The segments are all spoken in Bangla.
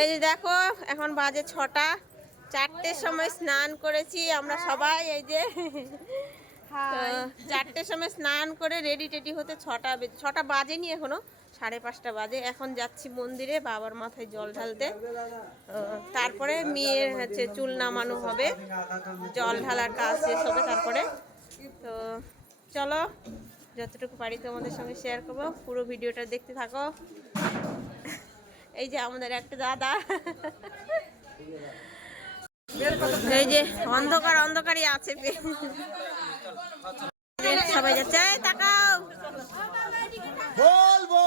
এই যে দেখো এখন বাজে 6টা, 4টের সময় স্নান করেছি আমরা সবাই। এই যে 4টের সময় স্নান করে রেডি টেডি হতে 6টা বাজেনি, এখনো 5:30 বাজে। এখন যাচ্ছি মন্দিরে বাবার মাথায় জল ঢালতে। তারপরে মেয়ের হচ্ছে চুল নামানো হবে, জল ঢালার কাজ শেষ হবে তারপরে। তো চলো, যতটুকু পারি তোমাদের সঙ্গে শেয়ার করবো, পুরো ভিডিওটা দেখতে থাকো। এই যে আমাদের একটা দাদা, এই যে অন্ধকার অন্ধকারই আছে, সবাই যাচ্ছে। তাকাও বলবো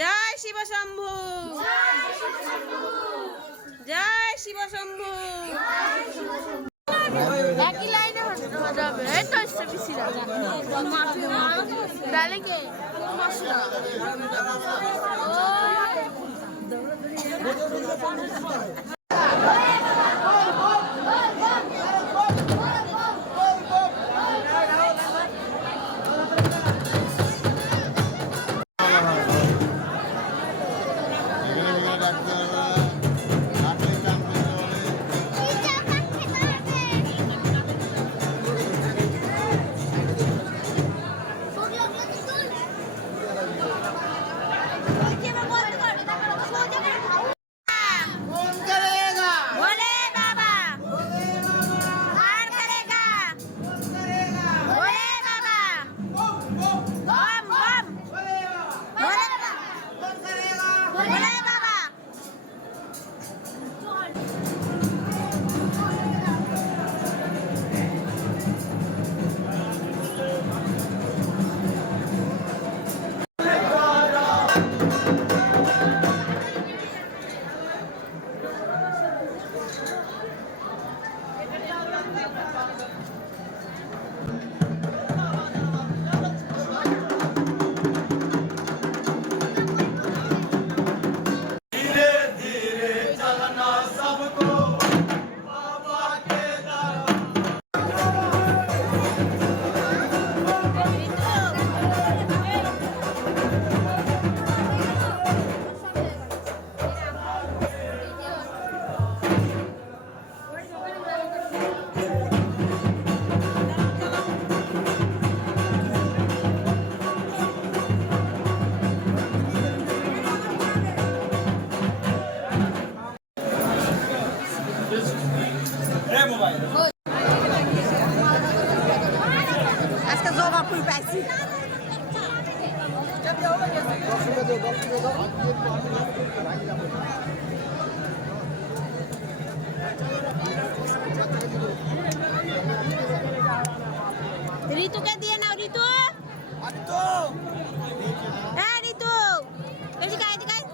জয় শিব শম্ভু, জয় শিব শম্ভু। একই লাইনে যাবে, এই তো এসছে পিসিরা। ডালে কে আজকে জবা ফুল পাইছি। ঋতুকে দিয়ে নাও, ঋতু, হ্যাঁ ঋতু, বেশি গায়ে গায়ে।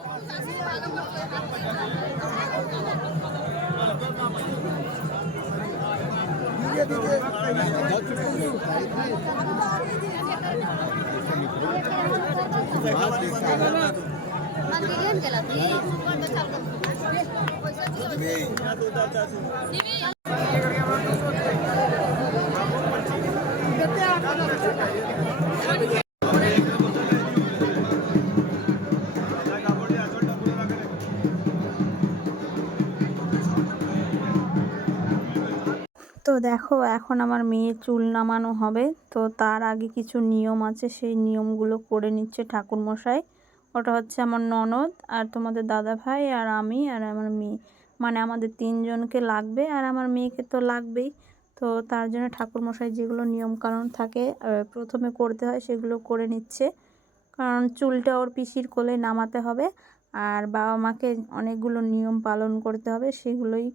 তো দেখো এখন আমার মেয়ের চুল নামানো হবে। তো তার আগে কিছু নিয়ম আছে, সেই নিয়মগুলো করে নিচ্ছে ঠাকুরমশাই। ওটা হচ্ছে আমার ননদ আর তোমাদের দাদা ভাই আর আমি আর আমার মেয়ে, মানে আমাদের 3জনকে লাগবে, আর আমার মেয়েকে তো লাগবেই। তো তার জন্য ঠাকুরমশাই যেগুলো নিয়মকানুন থাকে প্রথমে করতে হয় সেগুলো করে নিচ্ছে, কারণ চুলটা ওর পিসির কোলে নামাতে হবে আর বাবা মাকে অনেকগুলো নিয়ম পালন করতে হবে, সেগুলোই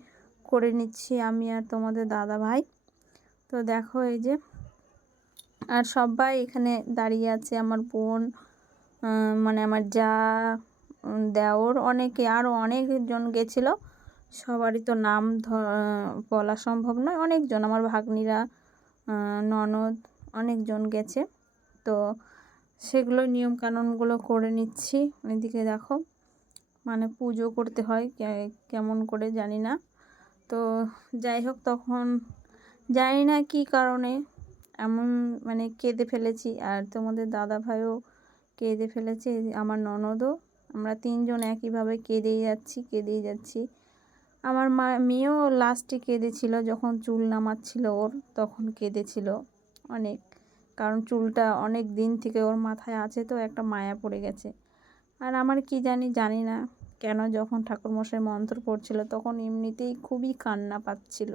করে নিচ্ছি আমি আর তোমাদের দাদা ভাই। তো দেখো এই যে আর সবাই এখানে দাঁড়িয়ে আছে, আমার বোন, মানে আমার যা, দেওর, অনেকে আরও অনেকজন গেছিলো। সবারই তো নাম বলা সম্ভব নয়, অনেকজন, আমার ভাগ্নিরা, ননদ, অনেকজন গেছে। তো সেগুলো নিয়মকানুনগুলো করে নিচ্ছি। এদিকে দেখো, মানে পুজো করতে হয় কেমন করে জানি না। তো যাই হোক, তখন জানি না কী কারণে এমন মানে কেঁদে ফেলেছি, আর তোমাদের দাদা ভাইও কেঁদে ফেলেছে, আমার ননদও, আমরা তিনজন একইভাবে কেঁদেই যাচ্ছি। আমার মেয়েও লাস্টে কেঁদেছিল, যখন চুল নামাচ্ছিল ওর, তখন কেঁদেছিল অনেক, কারণ চুলটা অনেক দিন থেকে ওর মাথায় আছে, তো একটা মায়া পড়ে গেছে। আর আমার কি জানি না কেন, যখন ঠাকুরমশাই মন্ত্র পড়ছিল তখন এমনিতেই খুবই কান্না পাচ্ছিল।